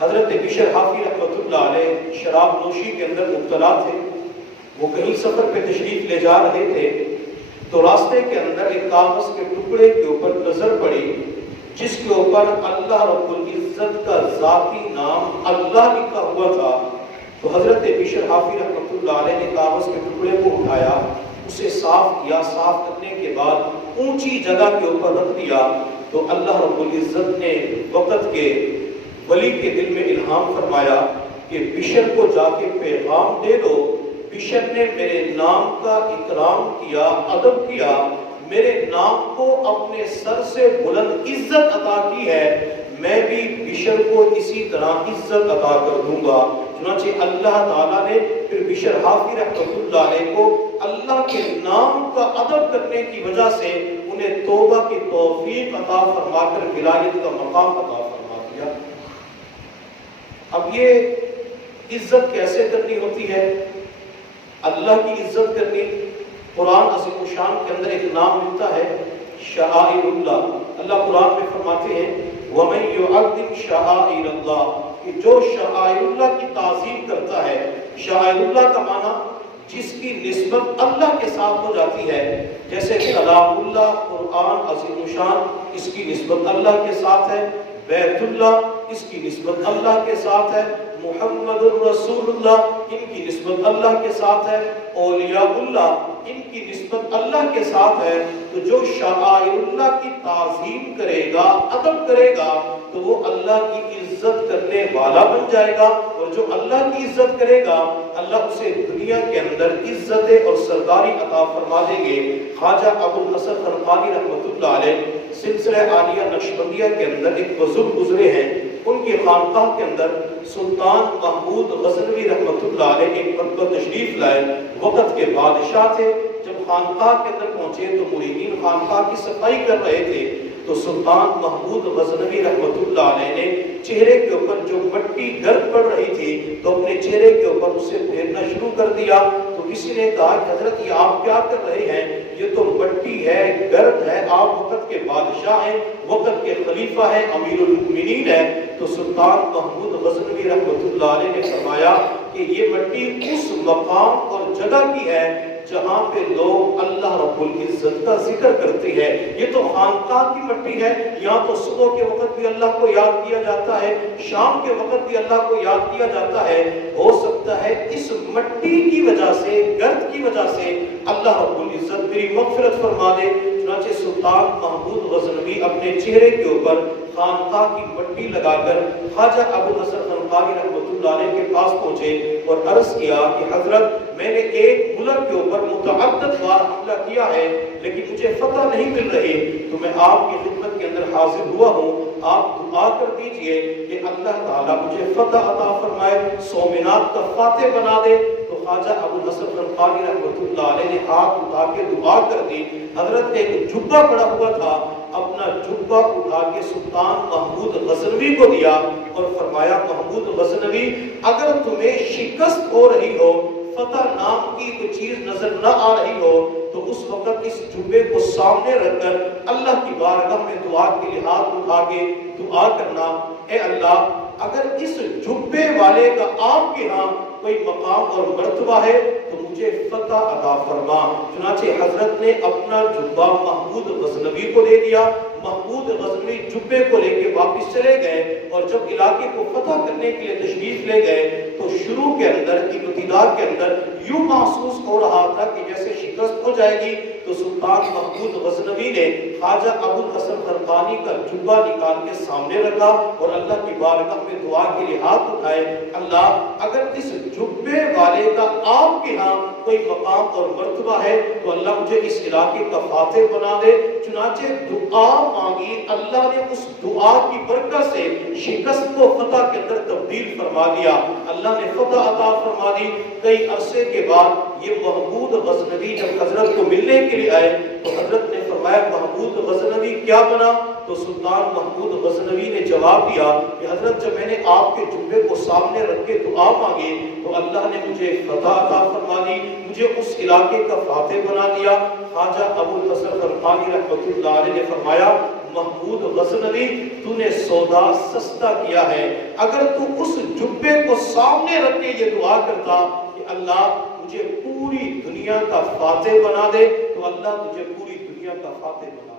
حضرت بشر حافی رحمۃ اللہ علیہ شراب نوشی کے اندر مبتلا تھے. وہ کہیں سفر پہ تشریف لے جا رہے تھے تو راستے کے اندر ایک کاغذ کے ٹکڑے کے اوپر نظر پڑی جس کے اوپر اللہ رب العزت کا ذاتی نام اللہ لکھا ہوا تھا. تو حضرت بشر حافی رحمۃ اللہ علیہ نے کاغذ کے ٹکڑے کو اٹھایا, اسے صاف کیا, صاف کرنے کے بعد اونچی جگہ کے اوپر رکھ دیا. تو اللہ رب العزت نے وقت کے ولی کے دل میں الہام فرمایا کہ بشر کو جا کے پیغام دے دو, بشر نے میرے نام کا اکرام کیا, ادب کیا, میرے نام کو اپنے سر سے بلند عزت عطا کی ہے, میں بھی بشر کو اسی طرح عزت عطا کر دوں گا. چنانچہ اللہ تعالیٰ نے پھر بشر حافی رحمۃ اللہ علیہ کو اللہ کے نام کا ادب کرنے کی وجہ سے انہیں توبہ کی توفیق عطا فرما کر ولایت کا مقام عطا فرما دیا. اب یہ عزت کیسے کرنی ہوتی ہے؟ اللہ کی عزت کرنی, قرآن عظیم الشان کے اندر ایک نام ملتا ہے شعائر اللہ. اللہ قرآن میں فرماتے ہیں وَمَن يُعَظِّمْ شَعَائِرَ اللَّهِ, کہ جو شعائر اللہ کی تعظیم کرتا ہے. شعائر اللہ کا معنی جس کی نسبت اللہ کے ساتھ ہو جاتی ہے, جیسے کلام اللہ قرآن عظیم الشان, اس کی نسبت اللہ کے ساتھ ہے. بیت اللہ, اس کی نسبت اللہ کے ساتھ ہے. محمد الرسول اللہ, ان کی نسبت اللہ کے ساتھ ہے. اولیاء اللہ, ان کی نسبت اللہ کے ساتھ ہے. تو جو شعائر اللہ کی تعظیم کرے گا, ادب کرے گا, تو وہ اللہ کی عزت کرنے والا بن جائے گا. اور جو اللہ کی عزت کرے گا, اللہ اسے دنیا کے اندر عزت اور سرداری عطا فرما دیں گے. خواجہ ابو الحسن خرقانی رحمۃ اللہ علیہ سلسلہ عالیہ نقشبندیہ کے اندر ایک بزرگ گزرے ہیں, ان کی خانقاہ کے اندر سلطان محمود غزنوی رحمۃ اللہ علیہ ایک مرتبہ تشریف لائے. وقت کے بادشاہ تھے. جب خانقاہ کے اندر پہنچے تو مریدین خانقاہ کی صفائی کر رہے تھے. تو سلطان محمود غزنوی رحمۃ اللہ علیہ نے چہرے کے اوپر جو مٹی گرد پڑ رہی تھی تو اپنے چہرے کے اوپر اسے پھیرنا شروع کر دیا. تو کسی نے کہا کہ حضرت یہ آپ کیا کر رہے ہیں, یہ تو مٹی ہے, گرد ہے, آپ وقت کے بادشاہ ہیں, وقت کے خلیفہ ہیں, امیر المؤمنین ہیں. تو سلطان محمود غزنوی رحمۃ اللہ علیہ نے فرمایا کہ یہ مٹی اس مقام اور جگہ کی ہے جہاں پہ لوگ اللہ رب العزت کا ذکر کرتے ہیں. یہ تو خانقاہ کی مٹی ہے, یہاں تو صبح کے وقت بھی اللہ کو یاد کیا جاتا ہے, شام کے وقت بھی اللہ کو یاد کیا جاتا ہے. ہو سکتا ہے اس مٹی کی وجہ سے, گرد کی وجہ سے اللہ رب العزت میری مغفرت فرما دے. چنانچہ سلطان محمود غزنوی اپنے چہرے کے اوپر خانقاہ کی مٹی لگا کر خواجہ ابو الحسن خرقانی رحمۃ اللہ علیہ کے پاس پہنچے اور عرض کیا کہ حضرت میں نے ایک ملک کے اوپر متعدد بار حملہ کیا ہے لیکن مجھے فتح نہیں مل رہی, تو میں آپ کی خدمت کے اندر حاضر ہوا ہوں. آپ دعا کر دیجئے کہ اللہ تعالیٰ مجھے فتح عطا فرمائے, سومنات کا فاتح بنا دے. تو خواجہ ابو الحسن خرقانی رحمۃ اللہ علیہ نے ہاتھ اٹھا کے دعا کر دی. حضرت ایک جبہ پڑا ہوا تھا, اپنا جبہ اٹھا کے سلطان محمود غزنوی کو دیا اور فرمایا محمود غزنوی اگر تمہیں شکست ہو رہی ہو, فتح نام کی کوئی چیز نظر نہ آ رہی ہو, تو اس وقت اس جبے کو سامنے رکھ کر اللہ کی بارگاہ میں دعا کے لیے ہاتھ اٹھا کے دعا کرنا, اے اللہ اگر اس جبے والے کا آپ کے ہاں کوئی مقام اور مرتبہ ہے تو مجھے فتح عطا فرما. چنانچہ حضرت نے اپنا جبہ محمود غزنوی کو دے دیا. محمود غزنوی جبے کو لے کے واپس چلے گئے اور جب علاقے کو فتح کرنے کے لیے تشریف لے گئے تو شروع کے اندر, ابتدا کے اندر یوں محسوس ہو رہا تھا کہ جیسے شکست ہو جائے گی. تو سلطان محمود غزنوی نے خواجہ ابو الحسن خرقانی کا جبہ نکال کے سامنے رکھا اور اللہ کی بارگاہ میں دعا کے لیے ہاتھ اٹھائے, اللہ اگر اس جبے والے کا آپ کے ہاں کوئی مقام اور مرتبہ ہے تو اللہ مجھے اس علاقے کا فاتح بنا دے. چنانچہ دعا مانگی, اللہ نے اس دعا کی برکت سے شکست کو فتح کے اندر تبدیل فرما دیا. اللہ نے فتح عطا فرما دی. کئی عرصے کے بعد یہ محمود غزنوی جب حضرت کو ملنے کے لیے آئے تو حضرت نے فرمایا محمود غزنوی کیا بنا؟ تو سلطان محمود غزنوی نے جواب دیا کہ حضرت جب میں نے آپ کے جبے کو سامنے رکھ کے دعا مانگی تو اللہ نے مجھے فتح عطا فرما دی, مجھے اس علاقے کا فاتح بنا دیا. خواجہ ابو الحسن خرقانی رحمۃ اللہ علیہ نے فرمایا محمود غزنوی تو نے سودا سستا کیا ہے. اگر تو اس جبے کو سامنے رکھ کے یہ دعا کرتا کہ اللہ مجھے پوری دنیا کا فاتح بنا دے، تو اللہ تجھے پوری دنیا کا فاتح بنا